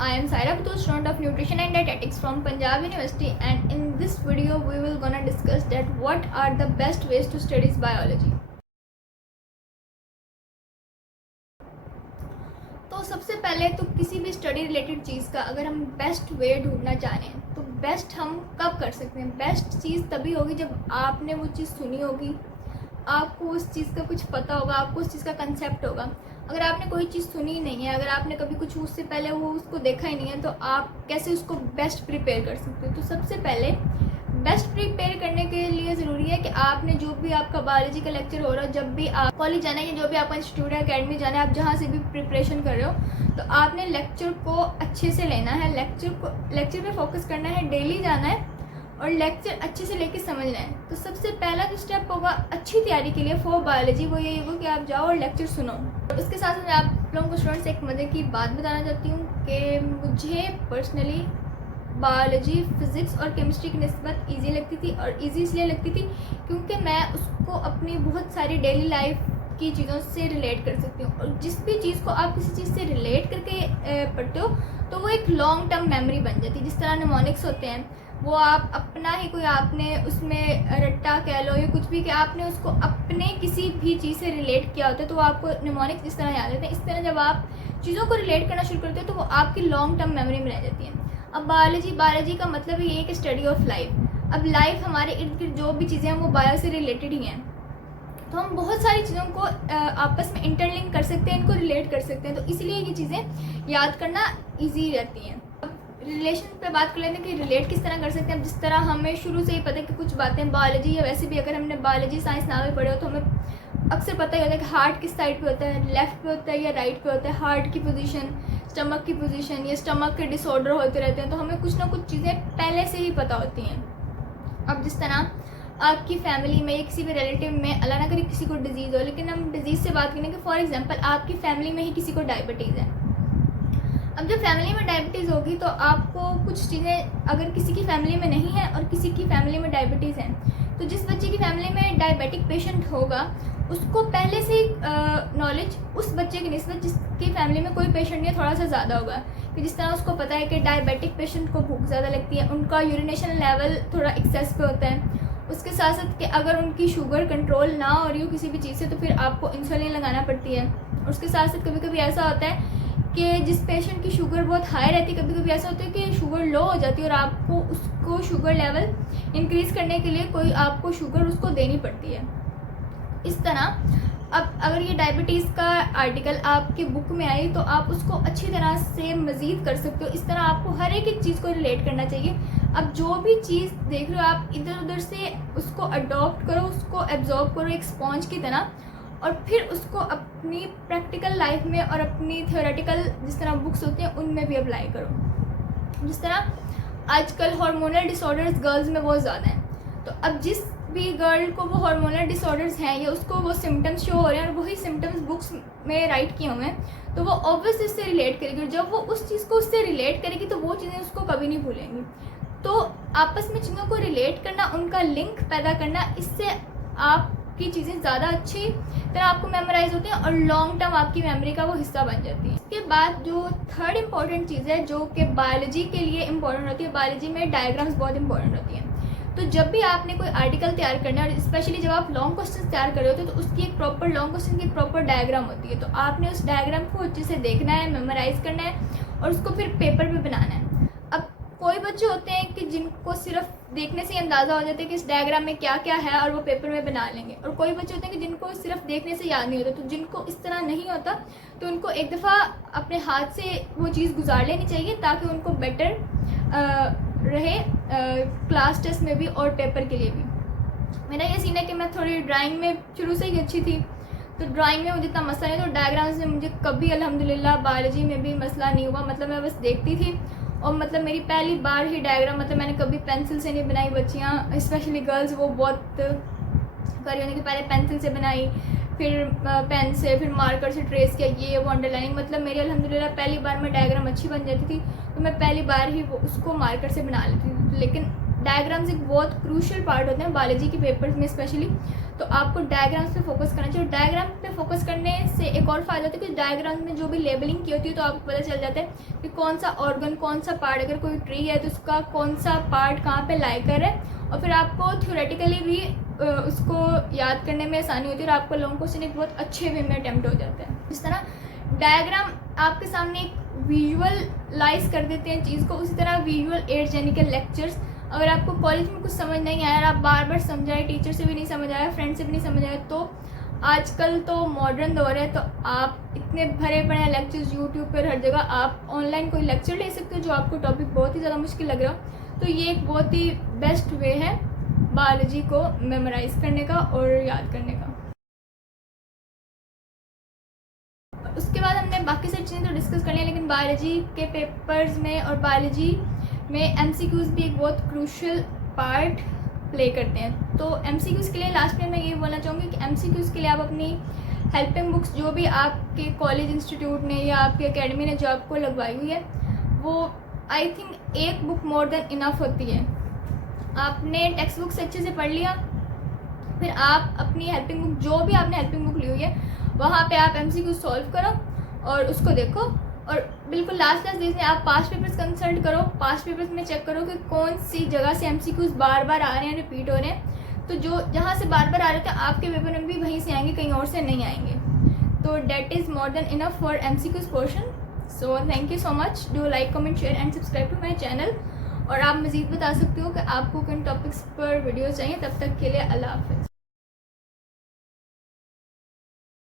I am Saira Patul, student of Nutrition and Dietetics from Punjab University, and in this video we will gonna discuss that what are the best ways to study biology. तो सबसे पहले तो किसी भी study related चीज़ का अगर हम best way ढूंढना चाहें तो बेस्ट हम कब कर सकते हैं। बेस्ट चीज़ तभी होगी जब आपने वो चीज़ सुनी होगी, आपको उस चीज़ का कुछ पता होगा, आपको उस चीज़ का कंसेप्ट होगा। अगर आपने कोई चीज़ सुनी ही नहीं है, अगर आपने कभी कुछ उससे पहले वो उसको देखा ही नहीं है, तो आप कैसे उसको बेस्ट प्रिपेयर कर सकते हो। तो सबसे पहले बेस्ट प्रिपेयर करने के लिए ज़रूरी है कि आपने जो भी आपका बायोलॉजी का लेक्चर हो रहा है, जब भी आप कॉलेज जाना है या जो भी आपका इंस्टीट्यूट है, अकेडमी जाना है, आप जहाँ से भी प्रिपरेशन कर रहे हो, तो आपने लेक्चर को अच्छे से लेना है, लेक्चर पे फोकस करना है, डेली जाना है और लेक्चर अच्छे से लेके समझना है। तो सबसे पहला जो स्टेप होगा अच्छी तैयारी के लिए फॉर बायोलॉजी वो यही होगा कि आप जाओ और लेक्चर सुनो। और उसके साथ मैं आप लोगों को स्टूडेंट्स एक मज़े की बात बताना चाहती हूँ कि मुझे पर्सनली बायोलॉजी, फिज़िक्स और केमिस्ट्री की निस्बत ईजी लगती थी, और ईजी इसलिए लगती थी क्योंकि मैं उसको अपनी बहुत सारी डेली लाइफ की चीज़ों से रिलेट कर सकती हूँ। और जिस भी चीज़ को आप किसी चीज़ से रिलेट करके पढ़ते हो तो वो एक लॉन्ग टर्म मेमोरी बन जाती है। जिस तरह निमोनिक्स होते हैं, वो आप अपना ही कोई आपने उसमें रट्टा कह लो या कुछ भी कि आपने उसको अपने किसी भी चीज़ से रिलेट किया होता है तो वो आपको निमोनिक्स जिस तरह याद रहते हैं, इस तरह जब आप चीज़ों को रिलेट करना शुरू करते हो तो वो आपकी लॉन्ग टर्म मेमोरी में रह जाती है। अब बायोलॉजी का मतलब ये है कि स्टडी ऑफ लाइफ। अब लाइफ हमारे इर्द गिर्द जो भी चीज़ें हैं वो बायो से रिलेटेड ही हैं, तो हम बहुत सारी चीज़ों को आपस में इंटरलिंक कर सकते हैं, इनको रिलेट कर सकते हैं। तो इसलिए ये चीज़ें याद करना ईजी रहती हैं। रिलेशन पे बात कर लेते हैं कि रिलेट किस तरह कर सकते हैं। जिस तरह हमें शुरू से ही पता है कि कुछ बातें बायोलॉजी या वैसे भी अगर हमने बायोलॉजी साइंस ना भी पढ़े हो तो हमें अक्सर पता ही होता है कि हार्ट किस साइड पे होता है, लेफ़्ट पे होता है या राइट पे होता है, हार्ट की पोजीशन, स्टमक की पोजीशन, या स्टमक के डिसऑर्डर होते रहते हैं, तो हमें कुछ ना कुछ चीज़ें पहले से ही पता होती हैं। अब जिस तरह आपकी फैमिली में या किसी भी रिलेटिव में अल्लाह ना करे किसी को डिजीज़ हो, लेकिन हम डिजीज़ से बात करें कि फॉर एग्जांपल आपकी फैमिली में ही किसी को डायबिटीज़ है। अब जब फैमिली में डायबिटीज़ होगी तो आपको कुछ चीज़ें अगर किसी की फैमिली में नहीं है और किसी की फैमिली में डायबिटीज़ है, तो जिस बच्चे की फैमिली में डायबिटिक पेशेंट होगा उसको पहले से नॉलेज उस बच्चे की निस्बत जिसकी फैमिली में कोई पेशेंट नहीं है थोड़ा सा ज़्यादा होगा। कि जिस तरह उसको पता है कि डायबिटिक पेशेंट को भूख ज़्यादा लगती है, उनका यूरिनेशन लेवल थोड़ा एक्सेस पे होता है। उसके साथ साथ कि अगर उनकी शुगर कंट्रोल ना हो रही हो किसी भी चीज़ से तो फिर आपको इंसुलिन लगाना पड़ती है। उसके साथ साथ कभी कभी ऐसा होता है कि जिस पेशेंट की शुगर बहुत हाई रहती है, कभी कभी ऐसा होता है कि शुगर लो हो जाती है और आपको उसको शुगर लेवल इंक्रीज़ करने के लिए कोई आपको शुगर उसको देनी पड़ती है। इस तरह अब अगर ये डायबिटीज़ का आर्टिकल आपके बुक में आई तो आप उसको अच्छी तरह से मज़ीद कर सकते हो। इस तरह आपको हर एक चीज़ को रिलेट करना चाहिए। अब जो भी चीज़ देख रहे हो आप इधर उधर से उसको अडॉप्ट करो, उसको एब्जॉर्ब करो एक स्पॉन्ज की तरह, और फिर उसको अपनी प्रैक्टिकल लाइफ में और अपनी थियोरेटिकल जिस तरह बुक्स होती हैं उनमें भी अप्लाई करो। जिस तरह आजकल हार्मोनल डिसऑर्डर्स गर्ल्स में बहुत ज़्यादा हैं, तो अब जिस भी गर्ल को वो हार्मोनल डिसऑर्डर्स हैं या उसको वो सिम्टम्स शो हो रहे हैं और वही सिम्टम्स बुक्स में राइट किए हुए हैं, तो वो ऑब्वियसली इससे रिलेट करेगी, और जब वो उस चीज़ को उससे रिलेट करेगी तो वो चीज़ें उसको कभी नहीं भूलेंगी। तो आपस में चीज़ों को रिलेट करना, उनका लिंक पैदा करना, इससे आपकी चीज़ें ज़्यादा अच्छी तरह आपको मेमोराइज होती हैं और लॉन्ग टर्म आपकी मेमोरी का वो हिस्सा बन जाती है। इसके बाद जो थर्ड इंपॉर्टेंट चीज़ है जो कि बायोलॉजी के लिए इंपॉर्टेंट होती है, बायोलॉजी में डायग्राम्स बहुत इंपॉर्टेंट होती हैं। तो जब भी आपने कोई आर्टिकल तैयार करना है और स्पेशली जब आप लॉन्ग क्वेश्चन तैयार कर रहे होते हो तो उसकी एक प्रॉपर लॉन्ग क्वेश्चन की प्रॉपर डायग्राम होती है। तो आपने उस डायग्राम को अच्छे से देखना है, मेमोराइज करना है और उसको फिर पेपर पे बनाना है। अब कोई बच्चे होते हैं कि जिनको सिर्फ देखने से ही अंदाज़ा हो जाता है कि इस डायग्राम में क्या क्या है और वो पेपर में बना लेंगे, और कोई बच्चे होते हैं कि जिनको सिर्फ देखने से याद नहीं होता। तो जिनको इस तरह नहीं होता तो उनको एक दफ़ा अपने हाथ से वो चीज़ गुजार लेनी चाहिए ताकि उनको बेटर रहे क्लास टेस्ट में भी और पेपर के लिए भी। मेरा ये सीन है कि मैं थोड़ी ड्राइंग में शुरू से ही अच्छी थी, तो ड्राइंग में मुझे इतना मसला नहीं, तो डायग्राम्स में मुझे कभी अल्हम्दुलिल्लाह बायोलॉजी में भी मसला नहीं हुआ। मतलब मैं बस देखती थी और मतलब मेरी पहली बार ही डायग्राम, मतलब मैंने कभी पेंसिल से नहीं बनाई। बच्चियाँ स्पेशली गर्ल्स वो बहुत करी होने की पहले पेंसिल से बनाई, फिर पेन से, फिर मार्कर से ट्रेस किया, ये वो अंडरलाइनिंग। मतलब मेरी अल्हम्दुलिल्लाह पहली बार में डायग्राम अच्छी बन जाती थी, तो मैं पहली बार ही वो उसको मार्कर से बना लेती थी। लेकिन डायग्राम्स एक बहुत क्रूशियल पार्ट होते हैं बायोलॉजी के पेपर्स में स्पेशली, तो आपको डायग्राम्स पे फोकस करना चाहिए। डायग्राम पे फोकस करने से एक और फायदा होता है कि डायग्राम में जो भी लेबलिंग की होती है तो आपको पता चल जाता है कि कौन सा ऑर्गन, कौन सा पार्ट, अगर कोई ट्री है तो उसका कौन सा पार्ट कहाँ पे लाई कर है, और फिर आपको थ्योरेटिकली भी उसको याद करने में आसानी होती है और आपको लॉन्ग क्वेश्चन एक बहुत अच्छे वे में अटैम्प्ट हो जाता है। इस तरह डायग्राम आपके सामने एक विजुअलाइज कर देते हैं चीज़ को, उसी तरह विजुअल एड्स यानी कि लेक्चर्स, अगर आपको कॉलेज में कुछ समझ नहीं आया और आप बार बार समझाए, टीचर से भी नहीं समझ आया, फ्रेंड से भी नहीं समझ आया, तो आजकल तो मॉडर्न दौर है तो आप इतने भरे पड़े हैं लेक्चर्स यूट्यूब पर हर जगह, आप ऑनलाइन कोई लेक्चर ले सकते हो जो आपको टॉपिक बहुत ही ज़्यादा मुश्किल लग रहा हो, तो ये एक बहुत ही बेस्ट वे है बायोलॉजी को मेमोराइज करने का और याद करने का। उसके बाद हमने बाकी सारी चीज़ें तो डिस्कस कर लिया, लेकिन बायोलॉजी के पेपर्स में और बायोलॉजी में एमसीक्यूज़ भी एक बहुत क्रूशियल पार्ट प्ले करते हैं। तो एमसीक्यूज़ के लिए लास्ट में मैं ये बोलना चाहूँगी कि एमसीक्यूज़ के लिए आप अपनी हेल्पिंग बुक्स जो भी आपके कॉलेज इंस्टीट्यूट ने या आपकी एकेडमी ने जो आपको लगवाई हुई है, वो आई थिंक एक बुक मोर देन इनफ होती है। आपने टेक्स्ट बुक से अच्छे से पढ़ लिया, फिर आप अपनी हेल्पिंग बुक जो भी आपने हेल्पिंग बुक ली हुई है वहाँ पे आप एमसीक्यू सॉल्व करो और उसको देखो, और बिल्कुल लास्ट डेज में आप पास्ट पेपर्स कंसल्ट करो, पास्ट पेपर्स में चेक करो कि कौन सी जगह से एमसीक्यूज बार बार आ रहे हैं, रिपीट हो रहे हैं, तो जो जहाँ से बार बार आ रहे थे आपके पेपर में भी वहीं से आएंगे, कहीं और से नहीं आएंगे। तो that is more than enough for MCQs portion. So thank you so much, do like, comment, share and subscribe to my channel. और आप मज़ीद बता सकते हो कि आपको किन टॉपिक्स पर वीडियोज़ चाहिए। तब तक के लिए अल्लाह हाफ़िज़।